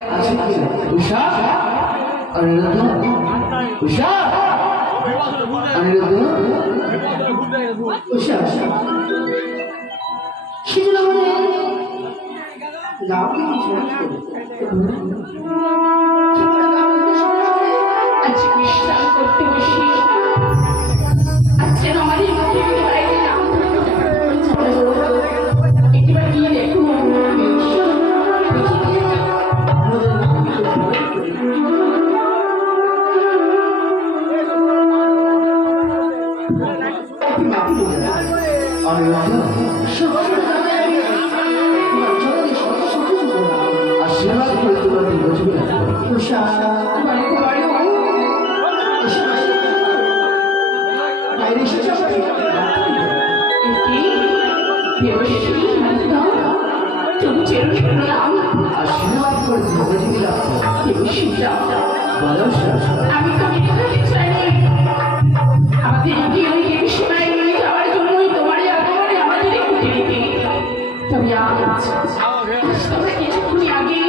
उषा अनिरुद्ध उषा अनिरुद्ध उषा সেজন্য আমাদের গাওকে কিছু আজকে বিশ্রাম করতে বসি আজকে আমাদের বাইরে নাম একবার গিয়ে দেখুন আশীর্বাদ করে তোমাদের বুঝবে বাইরে এসে আশীর্বাদ করে আমি আমাদের যাওয়ার জন্যই তোমার আগমনে আমাদের তবে কিছুক্ষণ আগে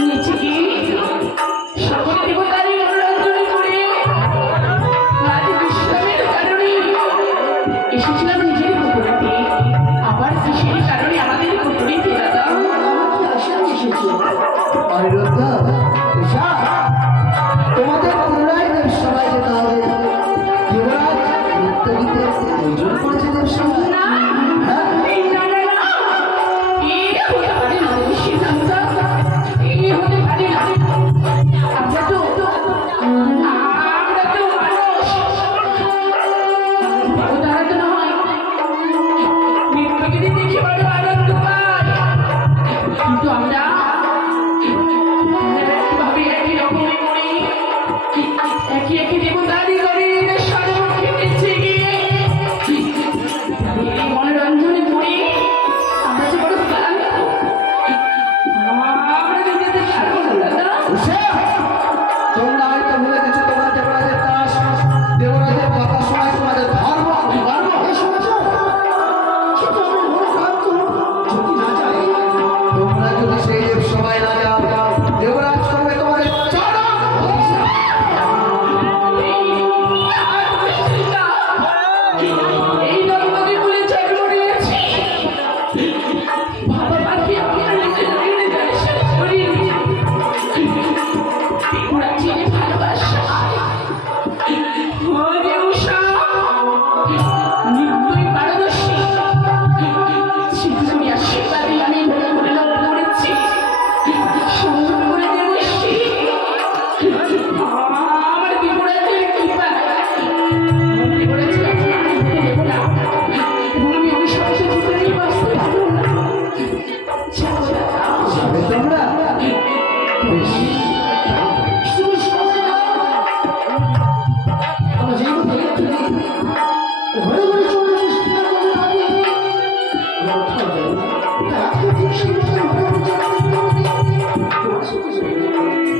নিচে গিয়ে সকল দেবতারই মনোরঞ্জন করে রাতে বিশ্রামের কারণে এসেছিলাম নিজের পুকুরেতে। আবার কিসের কারণে আমাদের পুকুরেতে দাদা এসেছি তোমাদের পুনরায় দেবসভায় যেতে হবে। যুবরাজ নৃত্য গীতে প্রয়োজন করেছে দেবসভায়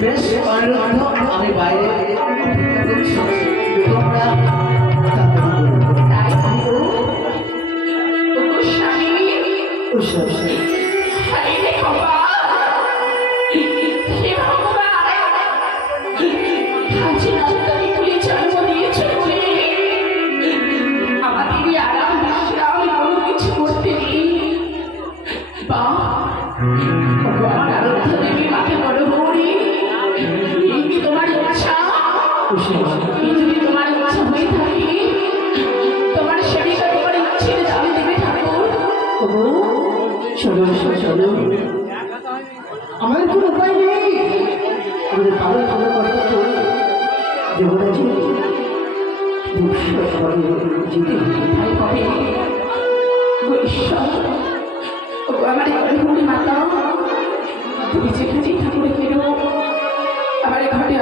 বেশ আমি বাইরে তোমরা তোমার ইচ্ছা হয়ে থাকে তোমার সেবিকা তোমার ইচ্ছে দাবি দেবে ঠাকুর। চলো আমার কোনো উপায় নেই। আমাদের ভালো ভালো কথা তো দেবরাজি যেতে তাই হবে। আমার ঘরে মাতা তুমি যেখানে ঠাকুরে ফেরো আমার ঘরে